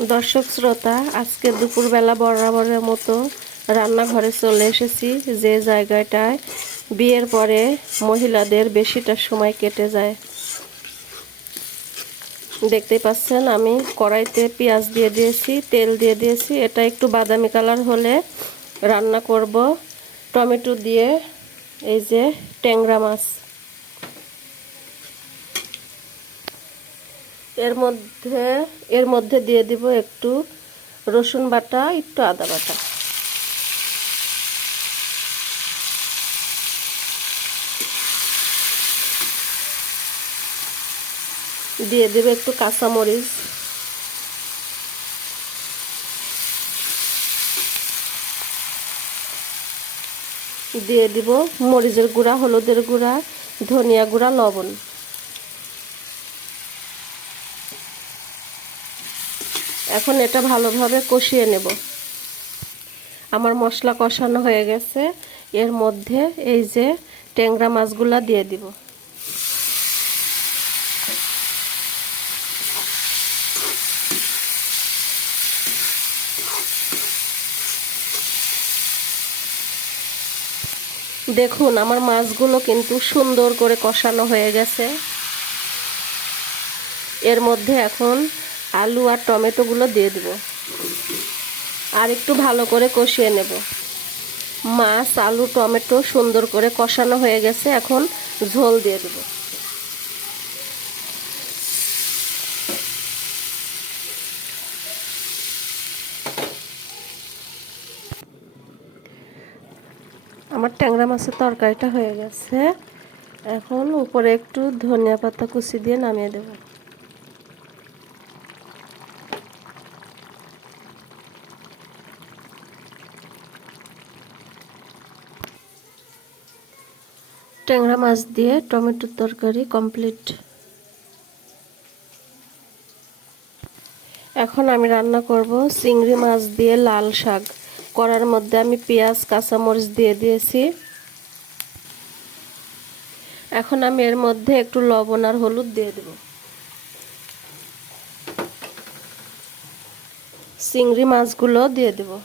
দর্শক শ্রোতা, আজকে দুপুরবেলা বরাবরের মতো রান্নাঘরে চলে এসেছি। যে জায়গাটায় বিয়ের পরে মহিলাদের বেশিটা সময় কেটে যায়। দেখতেই পাচ্ছেন, আমি কড়াইতে পেঁয়াজ দিয়ে দিয়েছি, তেল দিয়ে দিয়েছি। এটা একটু বাদামি কালার হলে রান্না করব। টমেটো দিয়ে, এই যে ট্যাংরা মাছ। এর মধ্যে এর মধ্যে দিয়ে দিব একটু রসুন বাটা, একটু আদা বাটা। দিয়ে দেবে একটু কাঁচামরিচ। দিয়ে দিব মরিচের গুঁড়া, হলুদের গুঁড়া, ধনিয়া গুঁড়া, লবণ। এখন এটা ভালোভাবে কষিয়ে নেব। আমার মশলা কষানো হয়ে গেছে। এর মধ্যে এই যে ট্যাংরা মাছগুলা দিয়ে দিব। দেখুন, আমার মাছগুলো কিন্তু সুন্দর করে কষানো হয়ে গেছে। এর মধ্যে এখন আলু আর টমেটোগুলো দিয়ে দেব। আর একটু ভালো করে কষিয়ে নেব। মাছ, আলু, টমেটো সুন্দর করে কষানো হয়ে গেছে। এখন ঝোল দিয়ে দেব। আমার ট্যাংরা মাছের তরকারিটা হয়ে গেছে। এখন উপরে একটু ধনিয়া পাতা কুচি দিয়ে নামিয়ে দেবো। ট্যাংরা মাছ দিয়ে টমেটোর তরকারি কমপ্লিট। এখন আমি রান্না করব চিংড়ি মাছ দিয়ে লাল শাক। করার মধ্যে আমি পেঁয়াজ, কাঁচামরিচ দিয়ে দিয়েছি। এখন আমি এর মধ্যে একটু লবণ আর হলুদ দিয়ে দেব। চিংড়ি মাছগুলো দিয়ে দেবো।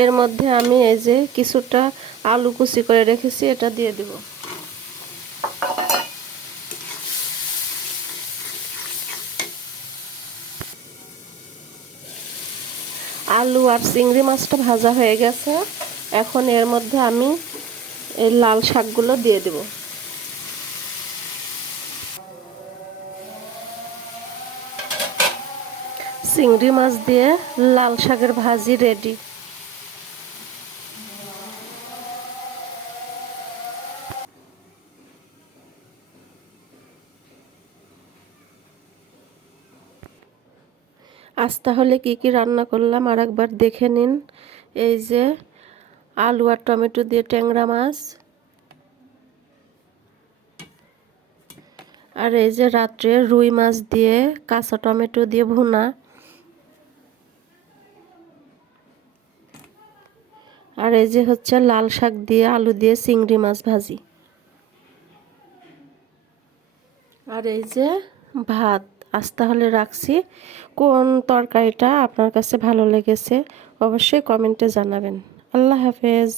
এর মধ্যে আমি এই যে কিছুটা আলু কুচি করে রেখেছি, এটা দিয়ে দিব। আলু আর চিংড়ি মাছটা ভাজা হয়ে গেছে। এখন এর মধ্যে আমি এই লাল শাকগুলো দিয়ে দেব। চিংড়ি মাছ দিয়ে লাল শাকের ভাজি রেডি। আজ তাহলে কি কি রান্না করলাম? আর একবার দেখে নিন। এই যে আলু আর টমেটো দিয়ে ট্যাংরা মাছ। আর এই যে রাত্রে রুই মাছ দিয়ে কাঁচা টমেটো দিয়ে ভুনা। আর এই যে হচ্ছে লাল শাক দিয়ে আলু দিয়ে চিংড়ি মাছ ভাজি। আর এই যে ভাত। আজ তাহলে রাখছি। কোন তরকারিটা আপনার কাছে ভালো লেগেছে অবশ্যই কমেন্টে জানাবেন। আল্লাহ হাফেজ।